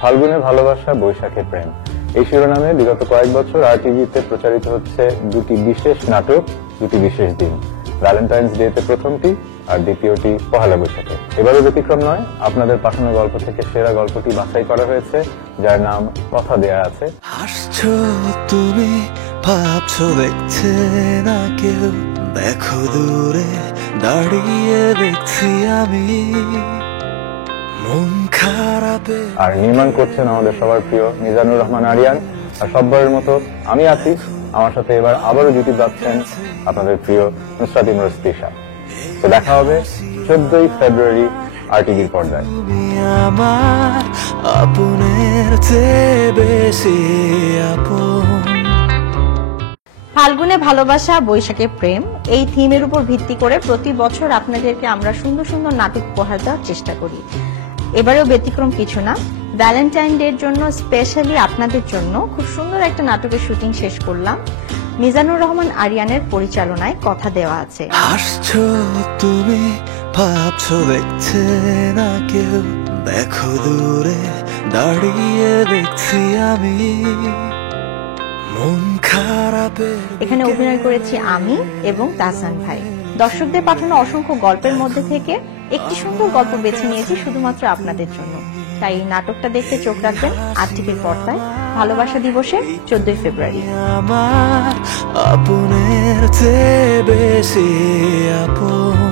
ফাল্গুনে ভালোবাসা, বৈশাখে প্রেম, এই শিরোনামে বিগত কয়েক বছর RTVতে প্রচারিত হচ্ছে দুটি বিশেষ নাটক, দুটি বিশেষ দিন। ভ্যালেন্টাইন্স ডেতে প্রথমটি আর দ্বিতীয়টি পহেলা বৈশাখে। এবারও ব্যতিক্রম নয়, আপনাদের পাঠানো গল্প থেকে সেরা গল্পটি বাছাই করা হয়েছে, যার নাম কথা দেয়া আছে। হাসছো তুমি, ভাবছো দেখছে না কেউ, দেখো দূরে দাঁড়িয়ে দেখছি আমি মন খারাপে। আর নির্মাণ করছেন আমাদের সবার প্রিয় মিজানুর রহমান আরিয়ান। আর সববারের মতো আমি আছি, আমার সাথে এবার আবারও জুটি বাঁধছেন আপনাদের প্রিয় নুসরাত ইমরোজ তৃষা। তো দেখা হবে 14ই ফেব্রুয়ারি RTVর পর্দায়। তুমি আমার আপনের চেয়ে বেশি আপন। ফাল্গুনে ভালোবাসা, বৈশাখে প্রেম, এই থিমের উপর ভিত্তি করে প্রতি বছর আপনাদেরকে আমরা সুন্দর সুন্দর নাটক উপহার দেওয়ার চেষ্টা করি। এবারেও ব্যতিক্রম কিছু না। ভ্যালেন্টাইন ডের জন্য স্পেশালি আপনাদের জন্য খুব সুন্দর একটা নাটকের শুটিং শেষ করলাম। মিজানুর রহমান আরিয়ানের পরিচালনায় কথা দেওয়া আছে। হাসছো তুমি, ভাবছো দেখছে না কেউ, দেখো দূরে দাঁড়িয়ে দেখছি আমি মন খারাপে। এখানে অভিনয় করেছি আমি এবং তাহসান ভাই। দর্শকদের পাঠানো অসংখ্য গল্পের মধ্যে থেকে একটি সুন্দর গল্প বেছে নিয়েছি শুধুমাত্র আপনাদের জন্য। তাই এই নাটকটা দেখতে চোখ রাখবেন RTVর পর্দায় ভালোবাসা দিবসে 14ই ফেব্রুয়ারি। আমার আপনের চেয়ে বেশি আপন।